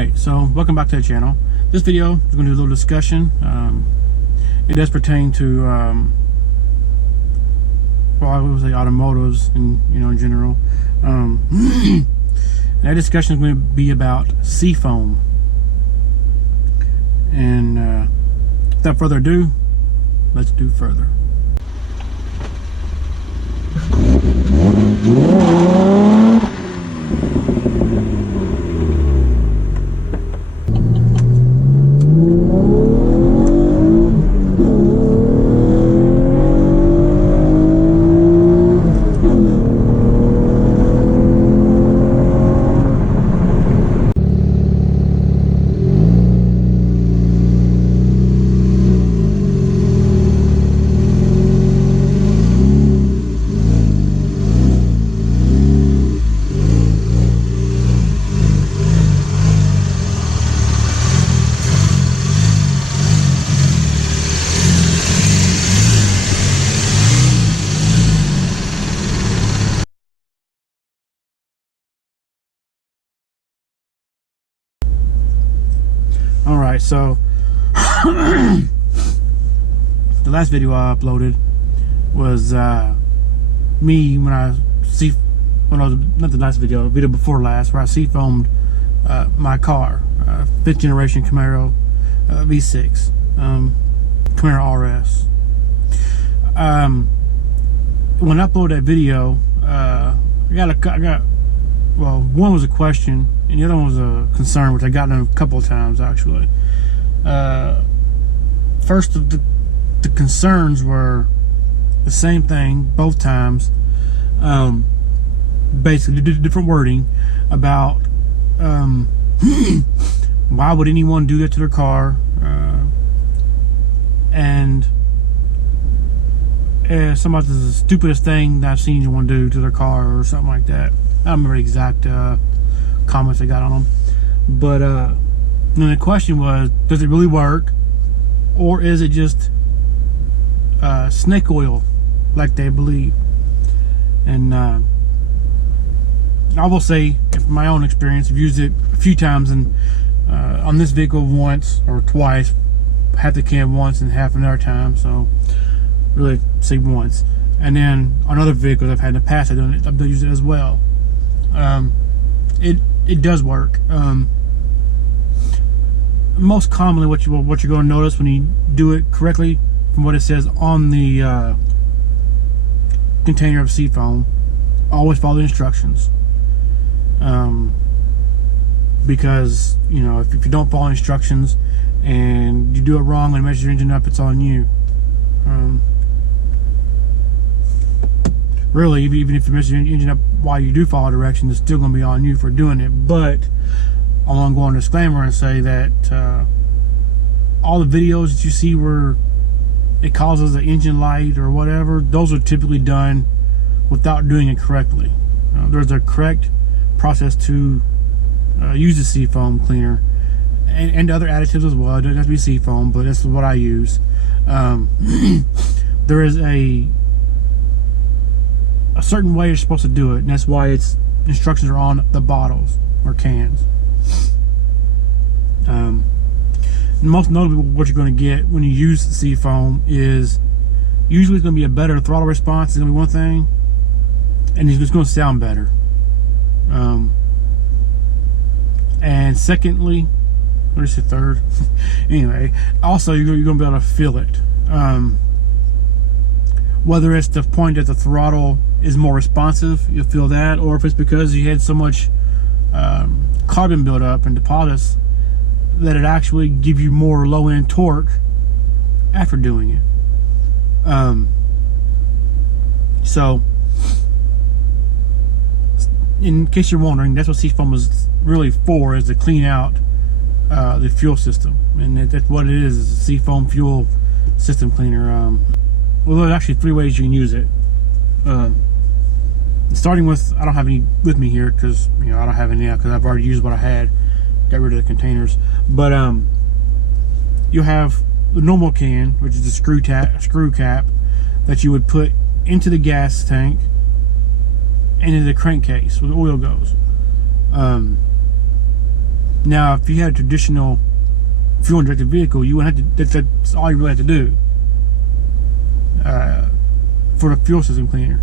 Alright, so welcome back to the channel. This video is going to do a little discussion. It does pertain to well, I would say automotives and in general. That discussion is going to be about SeaFoam. And without further ado, let's do further. Alright, so the last video I uploaded was me when I not the last video, the video before last, where I SeaFoamed my car, 5th generation Camaro V6, Camaro RS. When I uploaded that video, well, one was a question and the other one was a concern, which I got a couple of times actually. First of the concerns were the same thing both times, basically different wording about why would anyone do that to their car, and somebody's the stupidest thing that I've seen anyone do to their car or something like that. I don't remember the exact comments I got on them, but then the question was, does it really work, or is it just snake oil like they believe? And I will say, from my own experience, I've used it a few times, and on this vehicle once or twice, half the can once and half another time, so really say once. And then on other vehicles I've had in the past, I've used it as well. It does work. Most commonly, what you're going to notice when you do it correctly, from what it says on the container of SeaFoam, always follow the instructions. Because if you don't follow instructions and you do it wrong and mess your engine up, it's on you. Really, even if you mess your engine up while you do follow directions, it's still going to be on you for doing it. But I want to go on a disclaimer and say that all the videos that you see where it causes an engine light or whatever, those are typically done without doing it correctly. There's a correct process to use the SeaFoam cleaner and other additives as well. It doesn't have to be SeaFoam, but that's what I use. There is a certain way you're supposed to do it, and that's why instructions are on the bottles or cans. Most notably, what you're going to get when you use SeaFoam is usually it's going to be a better throttle response. It's going to be one thing, and it's going to sound better. And secondly, what is the third? Anyway, also you're going to be able to feel it. Whether it's the point that the throttle is more responsive, you'll feel that, or if it's because you had so much carbon buildup and deposits that it actually give you more low-end torque after doing it. So, in case you're wondering, that's what SeaFoam is really for, is to clean out the fuel system, and that's what it is. It's a SeaFoam fuel system cleaner. Well, there's actually 3 ways you can use it. Starting with, I don't have any with me here because I don't have any now because I've already used what I had, got rid of the containers. But you have the normal can, which is the screw cap that you would put into the gas tank and into the crankcase where the oil goes. Now, if you had a traditional fuel injected vehicle, you wouldn't have to. That's all you really have to do for the fuel system cleaner.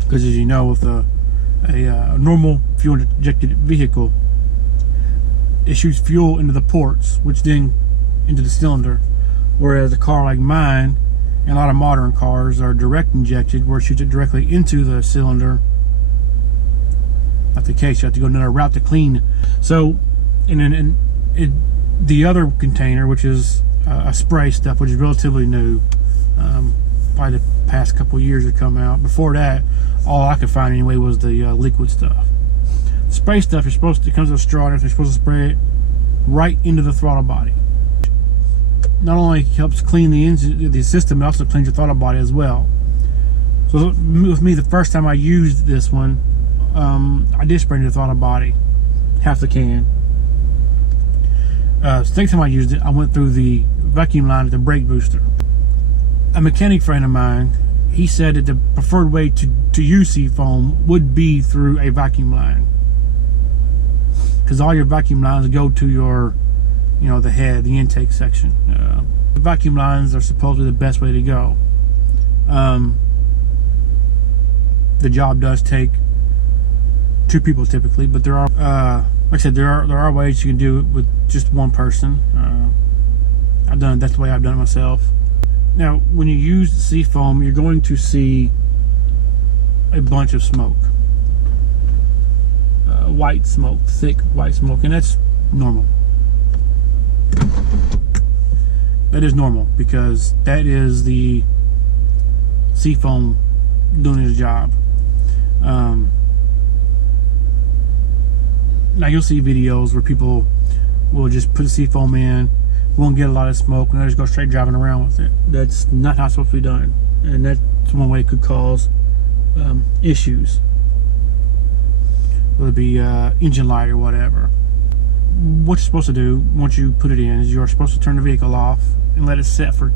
Because as you know, with a normal fuel injected vehicle, it shoots fuel into the ports, which then into the cylinder. Whereas a car like mine and a lot of modern cars are direct injected, where it shoots it directly into the cylinder. Not the case. You have to go another route to clean. So, and then the other container, which is a spray stuff, which is relatively new, probably the past couple of years have come out. Before that, all I could find anyway was the liquid stuff. The spray stuff, it comes with a straw, and you're supposed to spray it right into the throttle body. Not only helps clean the system, it also cleans your throttle body as well. So with me, the first time I used this one, I did spray into the throttle body, half the can. The second time I used it, I went through the vacuum line at the brake booster. A mechanic friend of mine, he said that the preferred way to use SeaFoam would be through a vacuum line, because all your vacuum lines go to your, the head, the intake section. The vacuum lines are supposedly the best way to go. The job does take 2 people typically, but there are, like I said, there are ways you can do it with just one person. That's the way I've done it myself. Now, when you use SeaFoam, you're going to see a bunch of smoke. White smoke, thick white smoke, and that's normal. That is normal, because that is the SeaFoam doing its job. Now you'll see videos where people will just put the SeaFoam in, won't get a lot of smoke, and they'll just go straight driving around with it. That's not how it's supposed to be done, and that's one way it could cause issues, whether it be engine light or whatever. What you're supposed to do once you put it in is you're supposed to turn the vehicle off and let it set for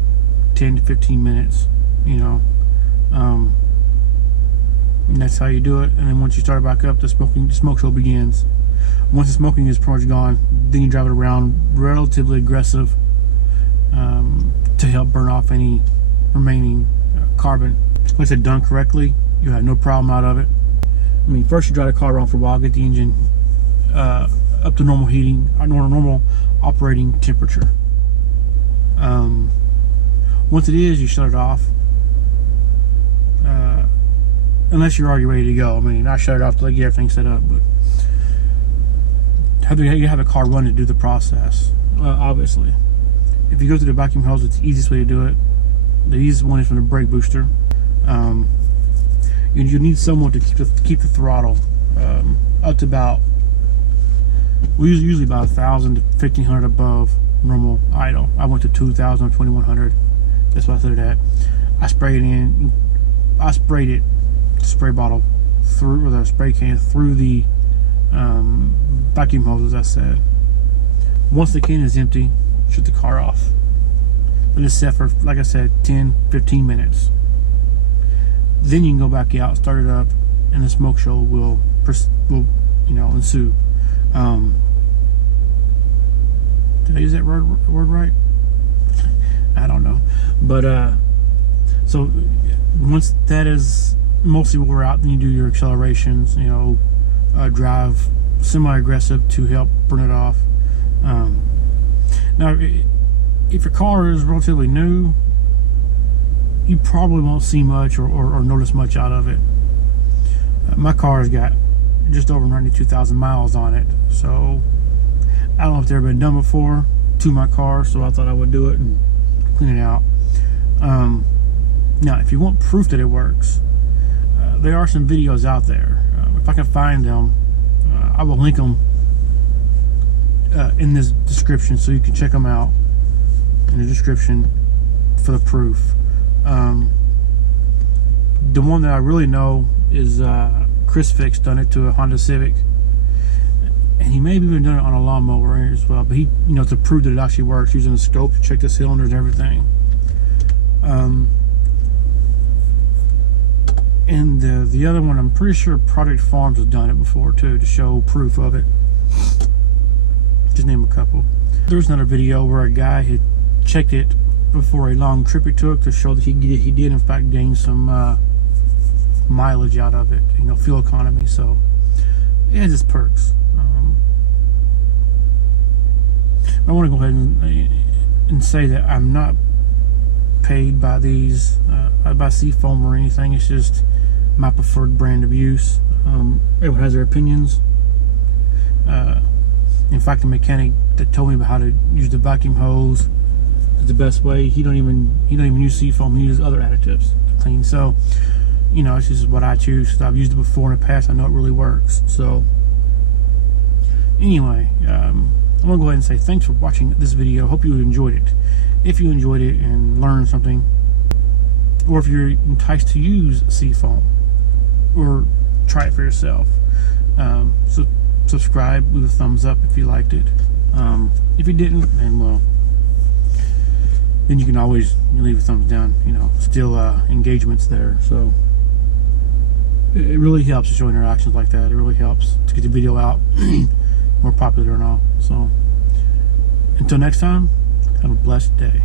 10 to 15 minutes, and that's how you do it. And then once you start it back up, the smoke show begins. Once the smoking is pretty much gone, then you drive it around relatively aggressive to help burn off any remaining carbon. Like I said, done correctly, you have no problem out of it. I mean, first you drive the car around for a while, get the engine up to normal heating, normal operating temperature. Once it is, you shut it off. Unless you're already ready to go. I mean, I shut it off till I get everything set up, but you have a car running to do the process, obviously. If you go through the vacuum hose, it's the easiest way to do it. The easiest one is from the brake booster. You need someone to keep the throttle up to about, usually about 1,000 to 1,500 above normal idle. I went to 2,000 or 2,100. That's what I set it at. I sprayed it, spray bottle through, with a spray can through the vacuum hose, as I said. Once the can is empty, shut the car off. Let it set for, like I said, 10-15 minutes. Then you can go back out, start it up, and the smoke show will ensue. Did I use that word right? I don't know, but so once that is mostly wore out, then you do your accelerations. Drive semi-aggressive to help burn it off. Now, if your car is relatively new, you probably won't see much or notice much out of it. My car has got just over 92,000 miles on it, so I don't know if it's ever been done before to my car, so I thought I would do it and clean it out. Now, if you want proof that it works, there are some videos out there. If I can find them, I will link them in this description, so you can check them out in the description for the proof. The one that I really know is Crisfix done it to a Honda Civic, and he may have even done it on a lawnmower as well. But he, to prove that it actually works, using a scope to check the cylinders and everything. And the other one, I'm pretty sure Project Farms has done it before too, to show proof of it. just name a couple. There was another video where a guy had checked it before a long trip he took to show that he did in fact gain some mileage out of it, you know, fuel economy. So it has its perks. I want to go ahead and say that I'm not paid by these by SeaFoam or anything. It's just my preferred brand of use. Everyone has their opinions. In fact, the mechanic that told me about how to use the vacuum hose is the best way. He don't even use SeaFoam. He uses other additives to clean. So, you know, it's just what I choose. 'Cause I've used it before in the past. I know it really works. So, anyway, I'm gonna go ahead and say thanks for watching this video. Hope you enjoyed it. If you enjoyed it and learned something, or if you're enticed to use SeaFoam, or try it for yourself, so subscribe, leave a thumbs up if you liked it. If you didn't, then well, then you can always leave a thumbs down. You know, still engagement's there, so it really helps to show interactions like that. It really helps to get the video out more popular and all. So until next time, have a blessed day.